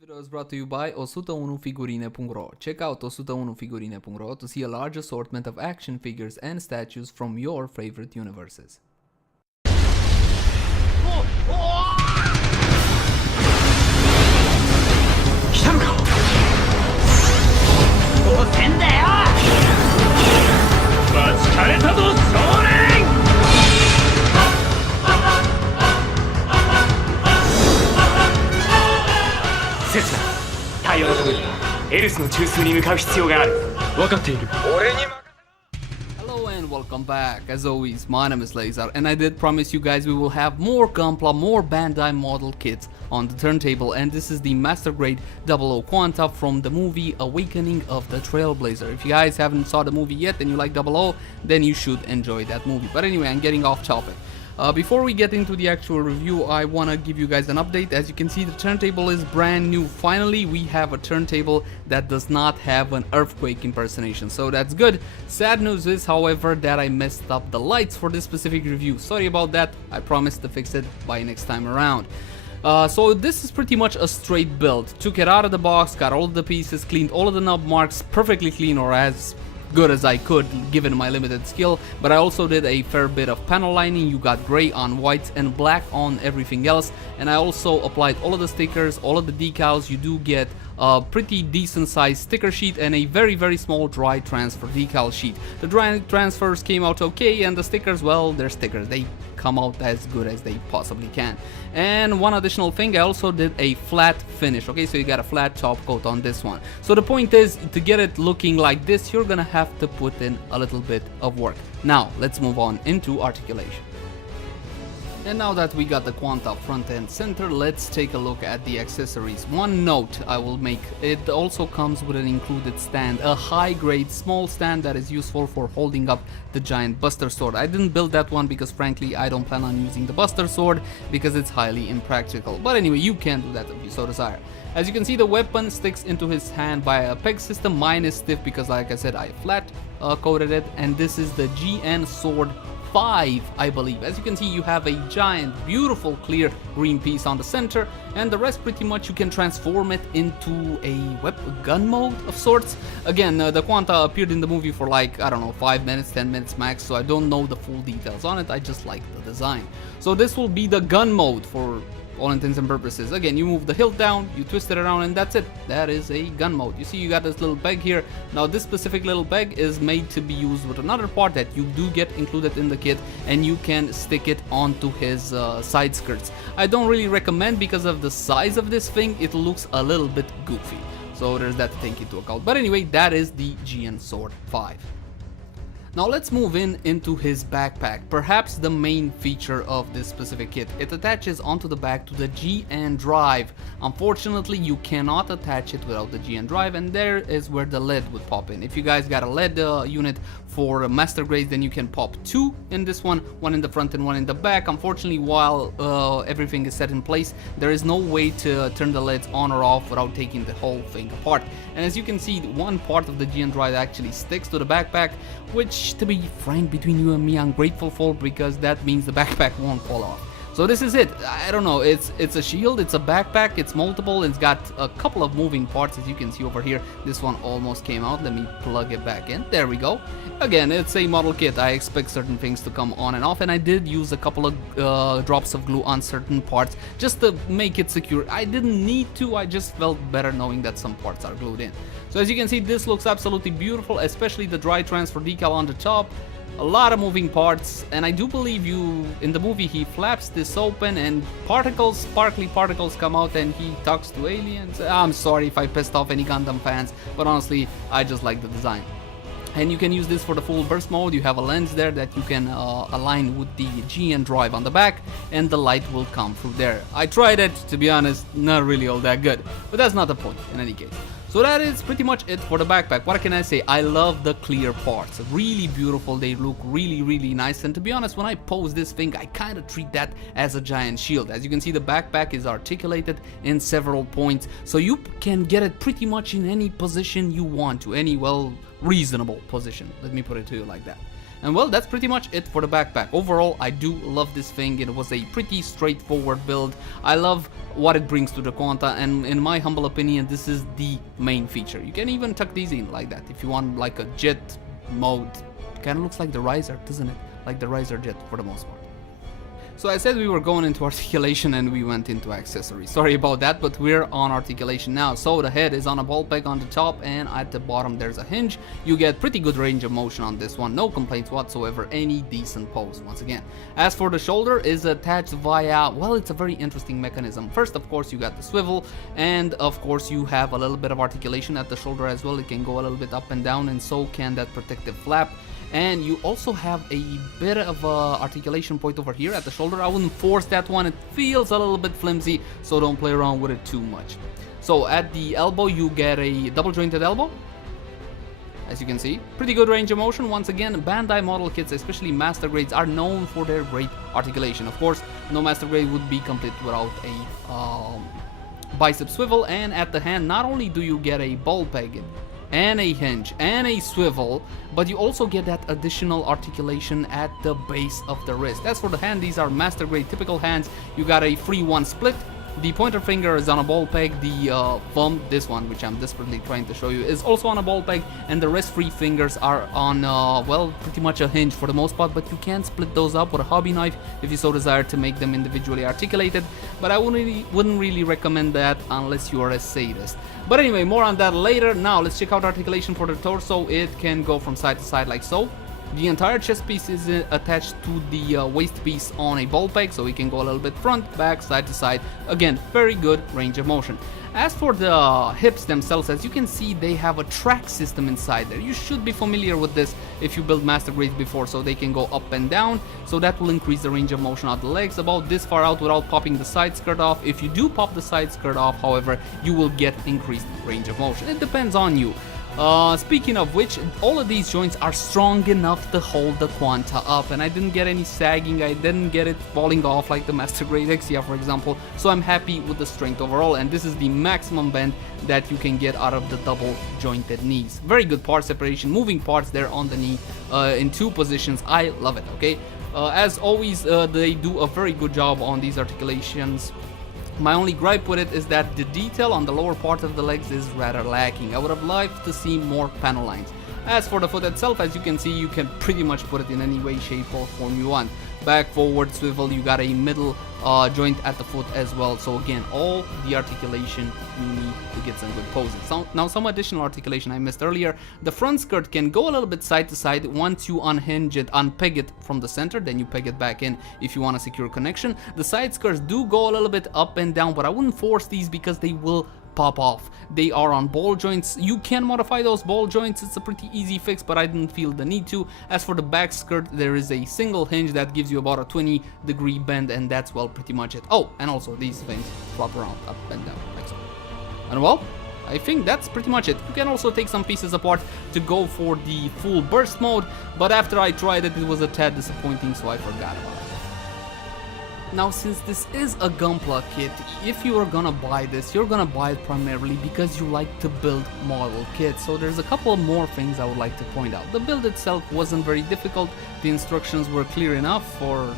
video is brought to you by 101figurine.ro. Check out 101figurine.ro to see a large assortment of action figures and statues from your favorite universes. 来たのか。当然だよ。待ちかねたぞ少年。セスナ、対応のためにエルスの中枢に向かう必要がある。分かっている。俺に。 Hello and welcome back. As always, my name is Lazar, and I did promise you guys we will have more Gunpla, more Bandai model kits on the turntable, and this is the Master Grade 00 Quanta from the movie Awakening of the Trailblazer. If you guys haven't saw the movie yet and you like 00, then you should enjoy that movie. But anyway, I'm getting off topic. Before we get into the actual review, I want to give you guys an update. As you can see, the turntable is brand new. Finally, we have a turntable that does not have an earthquake impersonation, so that's good. Sad news is, however, that I messed up the lights for this specific review. Sorry about that. I promise to fix it by next time around. So this is pretty much a straight build. Took it out of the box, got all of the pieces, cleaned all of the knob marks perfectly clean, or as good as I could given my limited skill, but I also did a fair bit of panel lining. You got gray on white and black on everything else, and I also applied all of the stickers, all of the decals. You do get a pretty decent sized sticker sheet and a very small dry transfer decal sheet. The dry transfers came out okay, and the stickers, well, they're stickers. They come out as good as they possibly can. And one additional thing, I also did a flat finish. Okay, so you got a flat top coat on this one. So the point is, to get it looking like this, you're gonna have to put in a little bit of work. Now let's move on into articulation. And now that we got the Quanta front and center, let's take a look at the accessories. One note I will make, it also comes with an included stand, a high grade small stand that is useful for holding up the giant Buster Sword. I didn't build that one because frankly I don't plan on using the Buster Sword because it's highly impractical. But anyway, you can do that if you so desire. As you can see, the weapon sticks into his hand by a peg system. Mine is stiff because, like I said, I flat coated it, and this is the QAN Sword 5, I believe. As you can see, you have a giant, beautiful, clear green piece on the center, and the rest pretty much you can transform it into a gun mode of sorts. Again, the Quanta appeared in the movie for like, I don't know, 5 minutes, 10 minutes max, so I don't know the full details on it. I just like the design. So this will be the gun mode for all intents and purposes. Again, you move the hilt down, you twist it around, and that's it. That is a gun mode. You see, you got this little peg here. Now this specific little peg is made to be used with another part that you do get included in the kit, and you can stick it onto his side skirts. I don't really recommend because of the size of this thing. It looks a little bit goofy, so there's that to take into account. But anyway, that is the QAN Sword 5. Now let's move into his backpack, perhaps the main feature of this specific kit. It attaches onto the back to the QAN drive. Unfortunately, you cannot attach it without the QAN drive, and there is where the lead would pop in. If you guys got a lead unit for master grades, then you can pop 2 in this one in the front and one in the back. Unfortunately, while everything is set in place, there is no way to turn the leads on or off without taking the whole thing apart. And as you can see, one part of the QAN drive actually sticks to the backpack, which, to be frank between you and me, I'm grateful for, because that means the backpack won't fall off. So this is it. I don't know, it's a shield, it's a backpack, it's multiple, it's got a couple of moving parts, as you can see over here. This one almost came out. Let me plug it back in. There we go. Again, it's a model kit. I expect certain things to come on and off, and I did use a couple of drops of glue on certain parts just to make it secure. I didn't need to, I just felt better knowing that some parts are glued in. So as you can see, this looks absolutely beautiful, especially the dry transfer decal on the top. A lot of moving parts, and I do believe in the movie he flaps this open and sparkly particles come out and he talks to aliens. I'm sorry if I pissed off any Gundam fans, but honestly I just like the design. And you can use this for the full burst mode. You have a lens there that you can align with the QAN drive on the back, and the light will come through there. I tried it, to be honest, not really all that good, but that's not the point in any case. So that is pretty much it for the backpack. What can I say? I love the clear parts. Really beautiful. They look really nice. And to be honest, when I pose this thing, I kind of treat that as a giant shield. As you can see, the backpack is articulated in several points, so you can get it pretty much in any position you want to, any, well, reasonable position. Let me put it to you like that. And well, that's pretty much it for the backpack. Overall, I do love this thing. It was a pretty straightforward build. I love what it brings to the Quanta, and in my humble opinion, this is the main feature. You can even tuck these in like that if you want like a jet mode. Kind of looks like the Riser, doesn't it? Like the Riser jet for the most part. So I said we were going into articulation and we went into accessories. Sorry about that, but we're on articulation now. So the head is on a ball peg on the top, and at the bottom there's a hinge. You get pretty good range of motion on this one, no complaints whatsoever, any decent pose once again. As for the shoulder, is attached via, well, it's a very interesting mechanism. First, of course, you got the swivel, and of course you have a little bit of articulation at the shoulder as well. It can go a little bit up and down, and so can that protective flap. And you also have a bit of a articulation point over here at the shoulder. I wouldn't force that one, it feels a little bit flimsy, so don't play around with it too much. So at the elbow you get a double jointed elbow, as you can see. Pretty good range of motion. Once again, Bandai model kits, especially master grades, are known for their great articulation. Of course, no master grade would be complete without a bicep swivel. And at the hand, not only do you get a ball peg and a hinge and a swivel, but you also get that additional articulation at the base of the wrist. As for the hand, these are master grade typical hands. You got a free one split. The pointer finger is on a ball peg. The thumb, this one, which I'm desperately trying to show you, is also on a ball peg, and the rest free fingers are on, well, pretty much a hinge for the most part, but you can split those up with a hobby knife if you so desire to make them individually articulated, but I wouldn't really recommend that unless you are a sadist. But anyway, more on that later. Now let's check out articulation for the torso. It can go from side to side like so. The entire chest piece is attached to the waist piece on a ball peg, so we can go a little bit front, back, side to side. Again, very good range of motion. As for the hips themselves, as you can see, they have a track system inside there. You should be familiar with this if you build master grades before, so they can go up and down, so that will increase the range of motion of the legs about this far out without popping the side skirt off. If you do pop the side skirt off, however, you will get increased range of motion. It depends on you. Speaking of which, all of these joints are strong enough to hold the Quanta up, and I didn't get any sagging, I didn't get it falling off like the Master Grade Xia, for example, so I'm happy with the strength overall, and this is the maximum bend that you can get out of the double jointed knees. Very good part separation, moving parts there on the knee in two positions. I love it, okay? As always, they do a very good job on these articulations. My only gripe with it is that the detail on the lower part of the legs is rather lacking. I would have liked to see more panel lines. As for the foot itself, as you can see, you can pretty much put it in any way, shape or form you want. Back, forward, swivel, you got a middle joint at the foot as well. So again, all the articulation you need to get some good poses. So now some additional articulation I missed earlier. The front skirt can go a little bit side to side. Once you unhinge it, unpeg it from the center, then you peg it back in if you want a secure connection. The side skirts do go a little bit up and down, but I wouldn't force these because they will pop off. They are on ball joints. You can modify those ball joints. It's a pretty easy fix, but I didn't feel the need to. As for the back skirt, there is a single hinge that gives you about a 20-degree bend, and that's, well, pretty much it. Oh, and also these things flop around up and down like so. And well, I think that's pretty much it. You can also take some pieces apart to go for the full burst mode, but after I tried it, it was a tad disappointing, so I forgot about it. Now, since this is a Gunpla kit, if you are gonna buy this, you're gonna buy it primarily because you like to build model kits. So there's a couple more things I would like to point out. The build itself wasn't very difficult. The instructions were clear enough for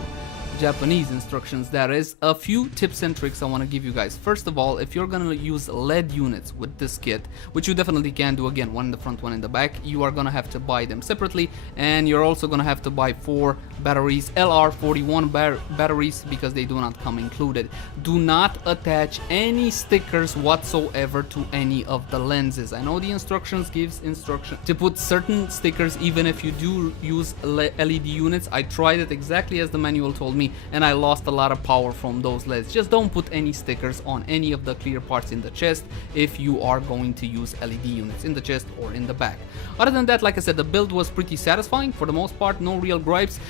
Japanese instructions. There is a few tips and tricks I want to give you guys. First of all, if you're gonna use LED units with this kit, which you definitely can do, again, one in the front, one in the back, you are gonna have to buy them separately, and you're also gonna have to buy 4 batteries, LR41 batteries, because they do not come included. Do not attach any stickers whatsoever to any of the lenses. I know the instructions gives instruction to put certain stickers even if you do use LED units. I tried it exactly as the manual told me, and I lost a lot of power from those LEDs. Just don't put any stickers on any of the clear parts in the chest if you are going to use LED units in the chest or in the back. Other than that, like I said, the build was pretty satisfying for the most part, no real gripes.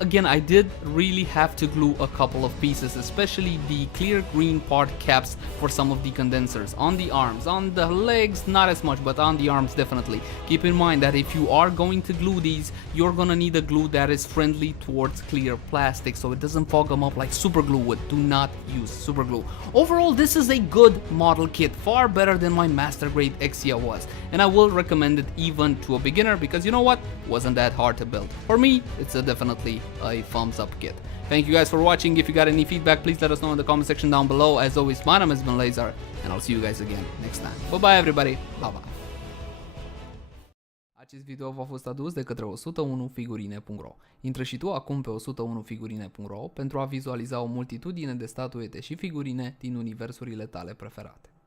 Again, I did really have to glue a couple of pieces, especially the clear green part caps for some of the condensers on the arms. On the legs, not as much, but on the arms definitely. Keep in mind that if you are going to glue these, you're gonna need a glue that is friendly towards clear plastics. so it doesn't fog them up like super glue would. Do not use super glue. Overall, this is a good model kit, far better than my master grade Exia was, and I will recommend it even to a beginner because you know what, wasn't that hard to build. For me, it's definitely a thumbs up kit. Thank you guys for watching. If you got any feedback, please let us know in the comment section down below. As always, my name has been Lazar, and I'll see you guys again next time. Bye bye everybody, bye bye. Acest video v-a fost adus de către 101figurine.ro. Intră și tu acum pe 101figurine.ro pentru a vizualiza o multitudine de statuete și figurine din universurile tale preferate.